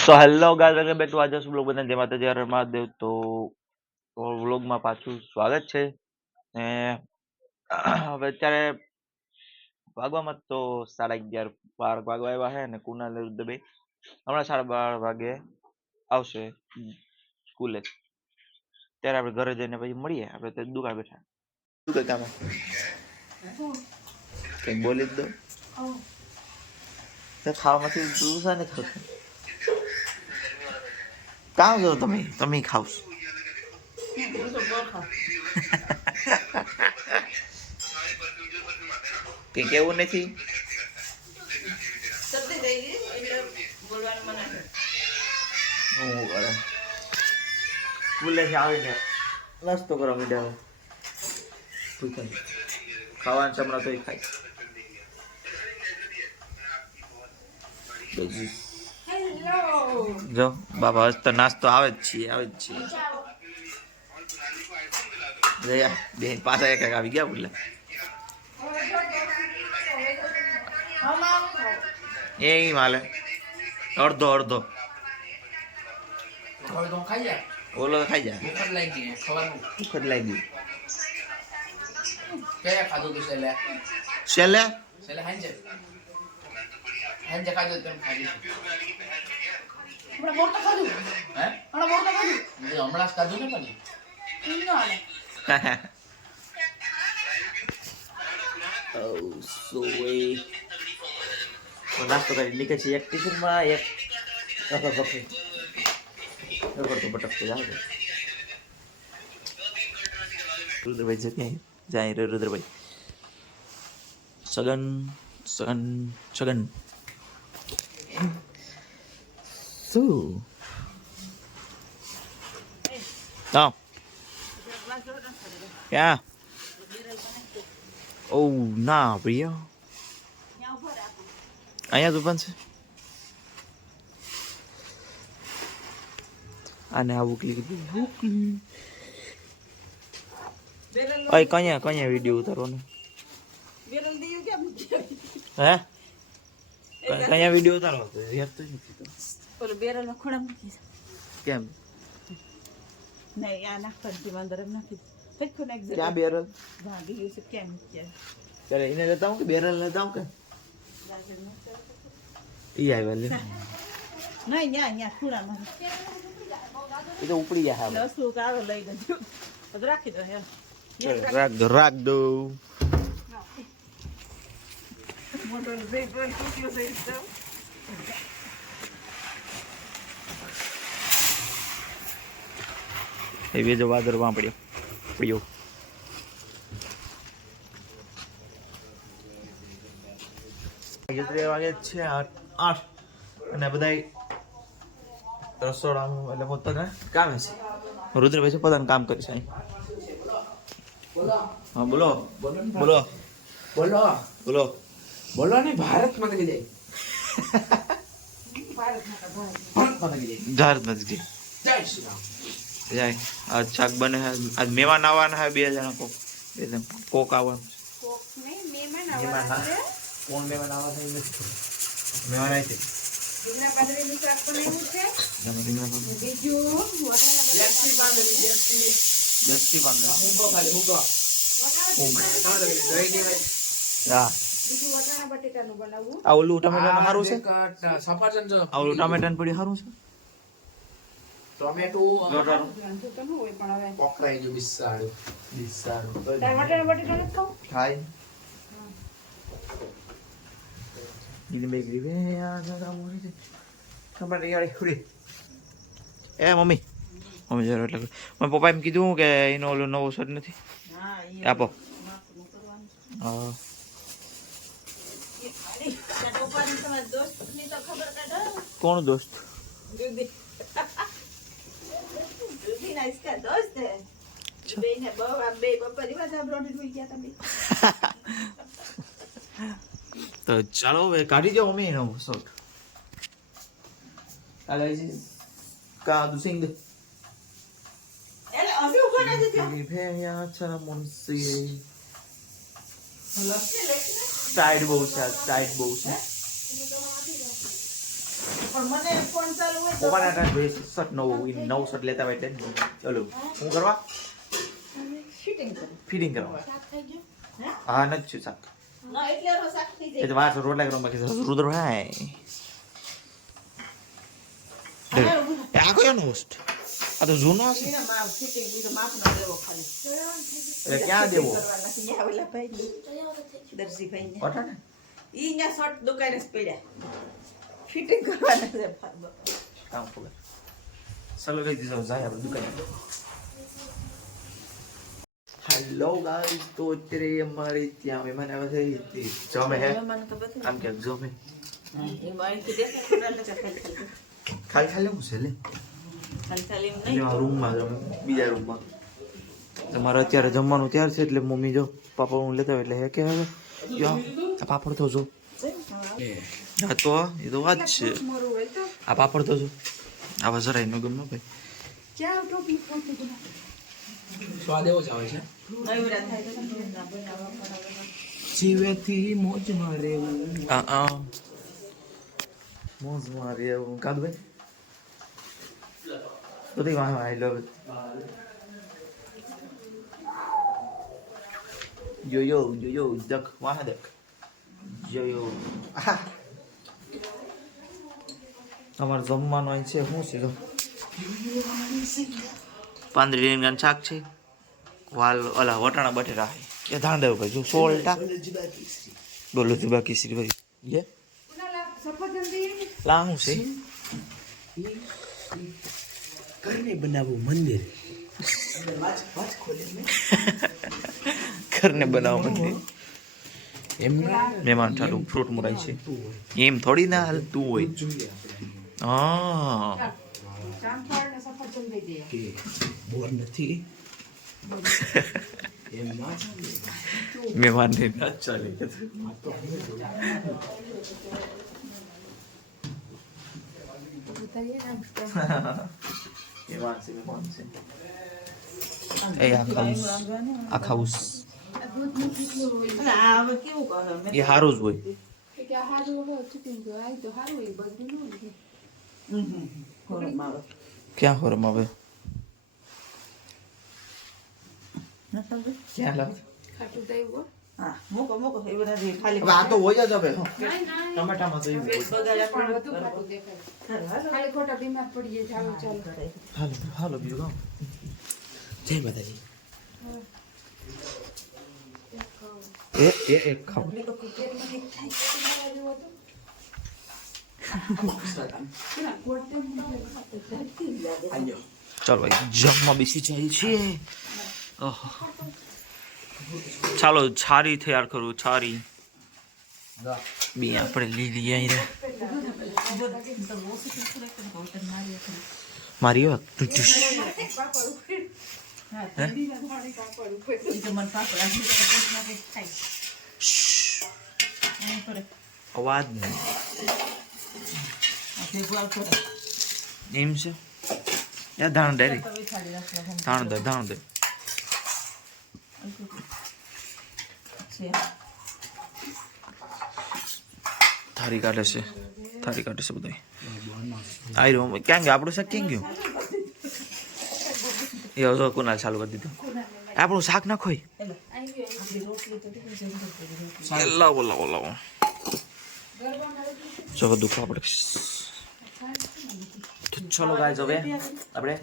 So hello guys, welcome back to આજસ vlog. બધા જય માતાજી, હર હર મહાદેવ. તો વ્લોગમાં પાછું સ્વાગત છે. ને હવે અત્યારે વાગવામાં તો 11:30 વાગવા આવ્યા છે. ને કુનાલ બે હમણાં 12:30 વાગે આવશે સ્કૂલે. ત્યારે આપણે ઘરે જઈને પછી મળીએ. આપણે તો દુકાન બેઠા શું કઈ કામ કઈ બોલી જ દો. ખાવામાંથી તું શાને ખાવ કામ છો તમે ખાવશો કે કેવું નથી. સ્કૂલેથી આવીને નાસ્તો કરવા માંડ્યા. ખાવાનું હમણાં તો ખાય. જો બાપા હજ તો નાસ્તો આવે જ છીએ બેન પાછા એક આવી ગયા બોલે એ માલે અડધો ઓલો ખાઈ જાય. ભૂખ જ લાગી છેલ્લે નાસ્તો કરી નીકળે છે. એક ટિફિનમાં એક ભટકતો જાય. રુદ્રભાઈ જગ્યાએ જાય રે. રુદ્રભાઈ સગન શું હા ક્યાં ઓ ના પ્રિય અહીંયા દુકાન છે. આને આવું કીધું કયા વિડીયો ઉતારો ને હે કયા વિડીયો ઉતારો કેમ નહીં આ નાખતી અંદર નાખી ક્યાં બેરલ ચાલે એને લેતા હું કે બેરલ લેતા હું કે ઈ આવ્યા લે નહીં ન્યા ખૂણામાં એ તો ઉપડી જાય. લસું કાળો લઈ દેજો પછી રાખી દો. રાખ દો. મોટો બે પણ ટૂંક્યો થઈ ગયો. એ વેજો વાદર વાપડ્યો 3 વાગે છે 8 અને બધા રસોડામાં એટલે પોતાના કામે છે. રુદ્રભાઈ છે પોતાનું કામ કરે છે. હા બોલો ને ભારત માં જય શ્રી રામ જાય. આજ શાક બને છે. આજ મહેમાન આવવાના છે 2 જણા. કોક આવવાનું. કોણ મહેમાન આવવા મહેમાન આવી છે. ઓલું ટમેટાનું સારું છે. ઓલું ટમેટાનું પડી સારું છે. ટોમેટો પકડાઈ ગયું બિસાડું ખાય મમ્મી જરા એટલે પપ્પા એમ કીધું કે એનો ઓલો નવો શર્ટ નથી આપો. હા કોણ દોસ્ત? તો ચાલો હવે કાઢી જાઓ મમ્મી એનો શોટ. કાદુ સિંગ સાઈડ બહુ છે. પણ મને ફોન ચાલુ હોય તો ઓવાના ટાઈમ ભાઈ શર્ટ નવું શર્ટ લેતા હોય એટલે ચલો શું કરવા ફિટિંગ કરો ફિટિંગ કરવા શાક થઈ ગયું હે હા નથી શાક ના એટલે રો શાક થઈ એ જાય તો વાર રોટલા કરવા બાકી છે રુદ્ર હાય આ કયો નો હોસ્ટ આ તો જૂનો હશે એને માપ ફિટિંગ બીજો માપ ના દેવો ખાલી એટલે ક્યાં દેવો કરવાના છે ન્યા ઓલા ભાઈ દરજી ભાઈ ને ઓટાને ઈ ન્યા શર્ટ દુકાને જ પડ્યા ફિટિંગ કરવાના છે કામ ખબર ચલો લઈ દીધો જાય આપણે દુકાને હેલો ગાઈસ તો અત્યારે અમારે ત્યાં મહેમાન આવે છે તે જમે હે મને તો બધું આમ કે જમે એ મારી કે દેખા થોડા લગા ખાલી ખાલી હું છે લે ખાલી જો નહીં આ રૂમમાં જમે બીજા રૂમમાં તમારે અત્યારે જમવાનું તૈયાર છે એટલે મમ્મી જો પાપડ હું લેતા હોય એટલે હે કે હવે જો આ પાપડ તો જો હા તો એ તો વાત છે મોરું હોય તો આ પાપડ તો જો આવા જરાય ન ગમે ભાઈ ક્યાં ટોપી પોતી ગયો સ્વાદ એવો જ આવે છે નવરા થાય તો ના બનાવવા પડે જીવેથી મોજ મારે આ મોજ મારી એવું કાદુ ભાઈ તો તે વાહ આઈ લવ yo દક વાહ દક yo તમારે જમવાનું અહીં છે શું છે જો પાંદડી રીંગણ શાક છે વાલ ઓલા વટાણા બટેટા એ ધાણ દેવું ભાઈ જો સોલ્ટા બોલો જુબા કેસરી ભાઈ લે લા શું છે ઘરને બનાવવું મંદિર ઘરને બનાવો મંદિર એમ મહેમાન ચાલુ ફ્રૂટ મુરાય છે એમ થોડી ના હાલતું હોય હા કે બોર નથી એમ ના મહેમાન ને ના ચાલે મહેમાન છે એ આ ખાઉસ આ હવે કેવું કહે એ હારું જ હોય કોરમ આવે ક્યાં હોરમ આવે ના સમજો ક્યાં લાવ હા મોકો એવી નથી ખાલી હવે આ તો હોય જ હવે ટમાટામાં તો એવું હોય. હાલો હાલો બીજું ગામ જય માતાજી એક ખાવ ચાલો ભાઈ જમવા બેસી જાય છીએ ઓહો ચાલો છારી તૈયાર કરું છારી બી આપણે લીલી અહીં મારી વાત ટુટુશ અવાજ નહીં એમ છે યાર ધાણ દે ધાણ દે થારી કાઢે છે બધા આવી રહ્યો ક્યાં ગયો આપણું શાક ક્યાં ગયું એ હવે કોના ચાલુ કરી દીધું આપણું શાક ના ખોઈ લાવો જો બધું આપણે ચલો ગાઈસ હવે આપણે